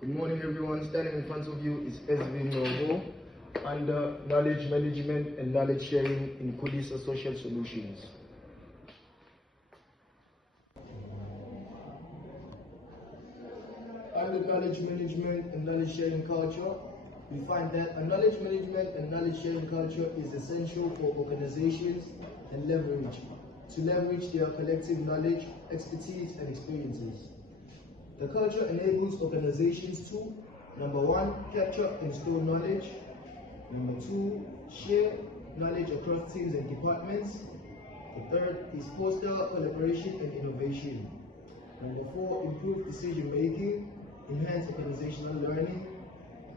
Good morning, everyone. Standing in front of you is Ngcobo under Knowledge Management and Knowledge Sharing in Ngcobo Social Solutions. Under Knowledge Management and Knowledge Sharing culture, we find that a knowledge management and knowledge sharing culture is essential for organizations and to leverage their collective knowledge, expertise, and experiences. The culture enables organizations to, number one, capture and store knowledge. Number two, share knowledge across teams and departments. The third is foster collaboration and innovation. Number four, improve decision making, enhance organizational learning.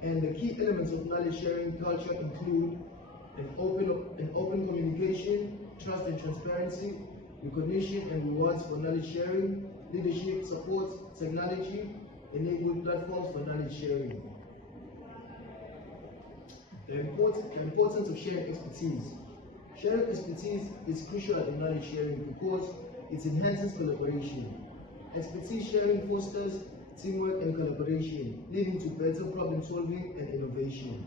And the key elements of knowledge sharing culture include an open communication, trust and transparency, recognition and rewards for knowledge sharing, leadership support, technology, enabled platforms for knowledge sharing. The importance of sharing expertise. Sharing expertise is crucial in knowledge sharing because it enhances collaboration. Expertise sharing fosters teamwork and collaboration, leading to better problem solving and innovation.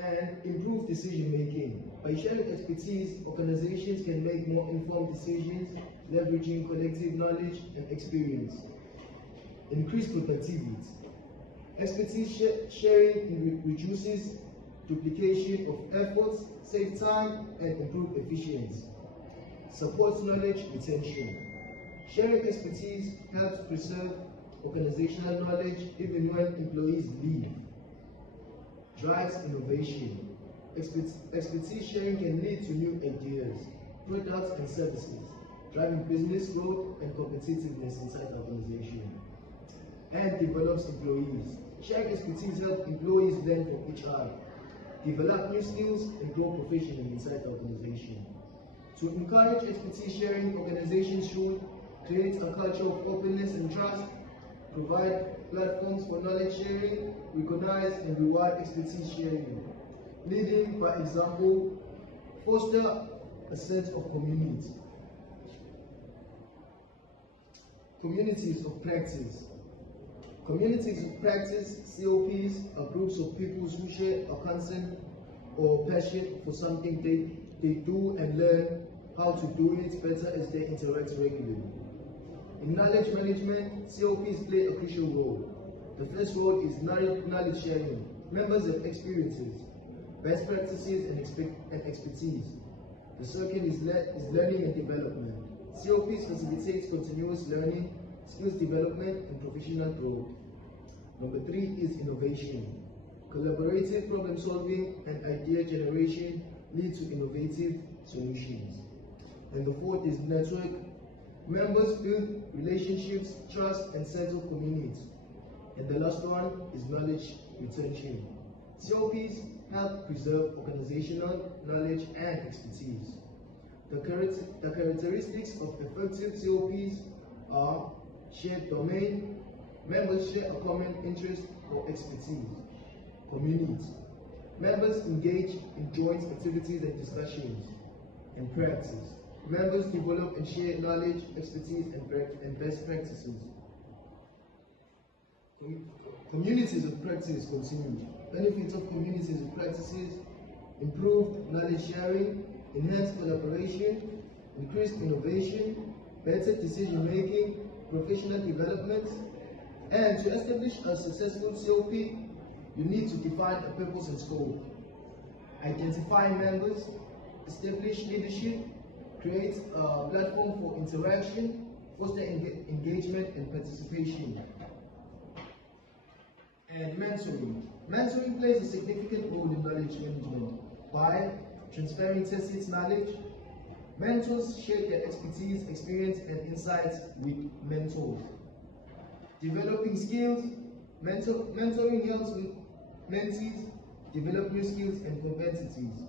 And improve decision making. By sharing expertise, organizations can make more informed decisions, leveraging collective knowledge and experience. Increase productivity. Expertise sharing reduces duplication of efforts, save time, and improve efficiency. Supports knowledge retention. Sharing expertise helps preserve organizational knowledge even when employees leave. Drives innovation. Expertise sharing can lead to new ideas, products and services, driving business growth and competitiveness inside the organization. And develops employees. Sharing expertise helps employees learn from each other, develop new skills and grow professionally inside the organization. To encourage expertise sharing, organizations should create a culture of openness and trust, provide platforms for knowledge sharing, recognize and reward expertise sharing, leading by example, foster a sense of community. Communities of practice. Communities of practice, COPs, are groups of people who share a concern or passion for something they do and learn how to do it better as they interact regularly. In knowledge management, COPs play a crucial role. The first role is knowledge sharing. Members have experiences, best practices, and expertise. The second is learning and development. COPs facilitates continuous learning, skills development, and professional growth. Number three is innovation. Collaborative problem solving and idea generation lead to innovative solutions. And the fourth is network. Members build relationships, trust, and sense of community. And the last one is knowledge retention. COPs help preserve organizational knowledge and expertise. The characteristics of effective COPs are shared domain, members share a common interest or expertise. Community. Members engage in joint activities and discussions. And practice. Members develop and share knowledge, expertise, and best practices. Communities of practice continued. Benefits of communities of practices: improved knowledge sharing, enhanced collaboration, increased innovation, better decision making, professional development. And to establish a successful COP, you need to define a purpose and scope, identify members, establish leadership, create a platform for interaction, foster engagement and participation. And mentoring. Mentoring plays a significant role in knowledge management by transferring tacit knowledge. Mentors share their expertise, experience, and insights with mentors. Developing skills. Mentoring helps with mentees develop new skills and competencies.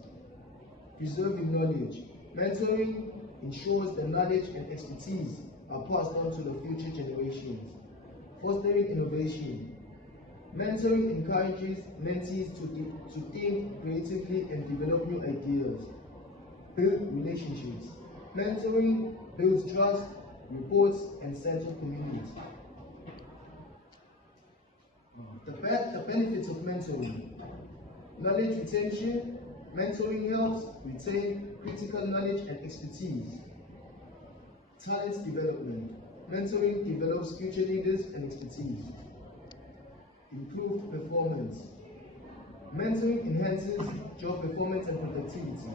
Preserving knowledge. Mentoring ensures that knowledge and expertise are passed on to the future generations. Fostering innovation. Mentoring encourages mentees to think creatively and develop new ideas. Build relationships. Mentoring builds trust, reports, and sense of community. The benefits of mentoring. Knowledge retention. Mentoring helps retain critical knowledge and expertise. Talent development. Mentoring develops future leaders and expertise. Improved performance. Mentoring enhances job performance and productivity.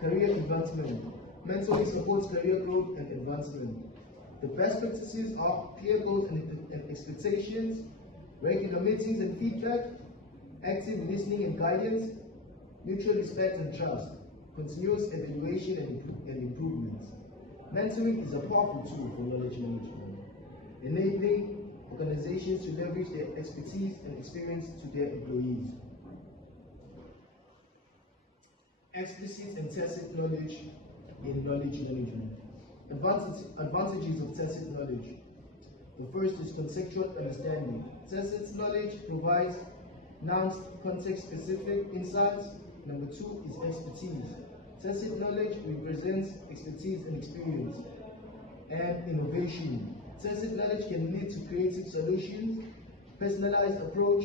Career advancement. Mentoring supports career growth and advancement. The best practices are clear goals and expectations, regular meetings and feedback, active listening and guidance, mutual respect and trust, continuous evaluation and improvement. Mentoring is a powerful tool for knowledge management, enabling organizations to leverage their expertise and experience to their employees. Explicit and tacit knowledge in knowledge management. Advantages of tacit knowledge. The first is conceptual understanding. Tacit knowledge provides nuanced, context-specific insights. Number two is expertise. Tacit knowledge represents expertise and experience. And innovation. Tacit knowledge can lead to creative solutions, personalized approach.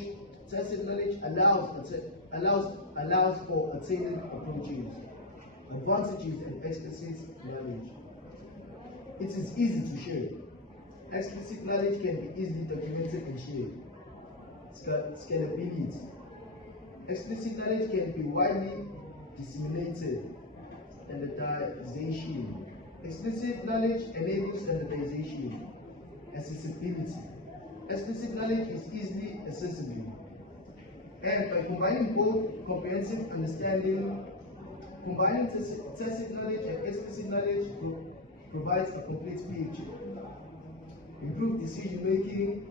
Tacit knowledge allows for tailored approaches. Advantages and explicit knowledge. It is easy to share. Explicit knowledge can be easily documented and shared. Scalability. Explicit knowledge can be widely disseminated. Standardization. Explicit knowledge enables standardization. Accessibility. Explicit knowledge is easily accessible. And by combining both comprehensive understanding, combining tacit knowledge and explicit knowledge provides a complete picture. Improved decision making.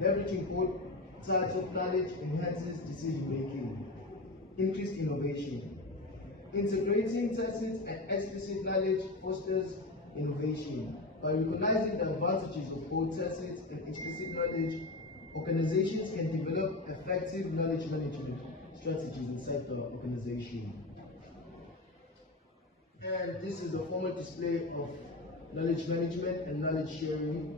Leveraging both types of knowledge enhances decision making. Increased innovation. Integrating tacit and explicit knowledge fosters innovation. By recognizing the advantages of both tacit and explicit knowledge, organizations can develop effective knowledge management strategies inside the organization. And this is a formal display of knowledge management and knowledge sharing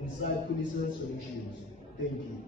inside Coulson Solutions. Thank you.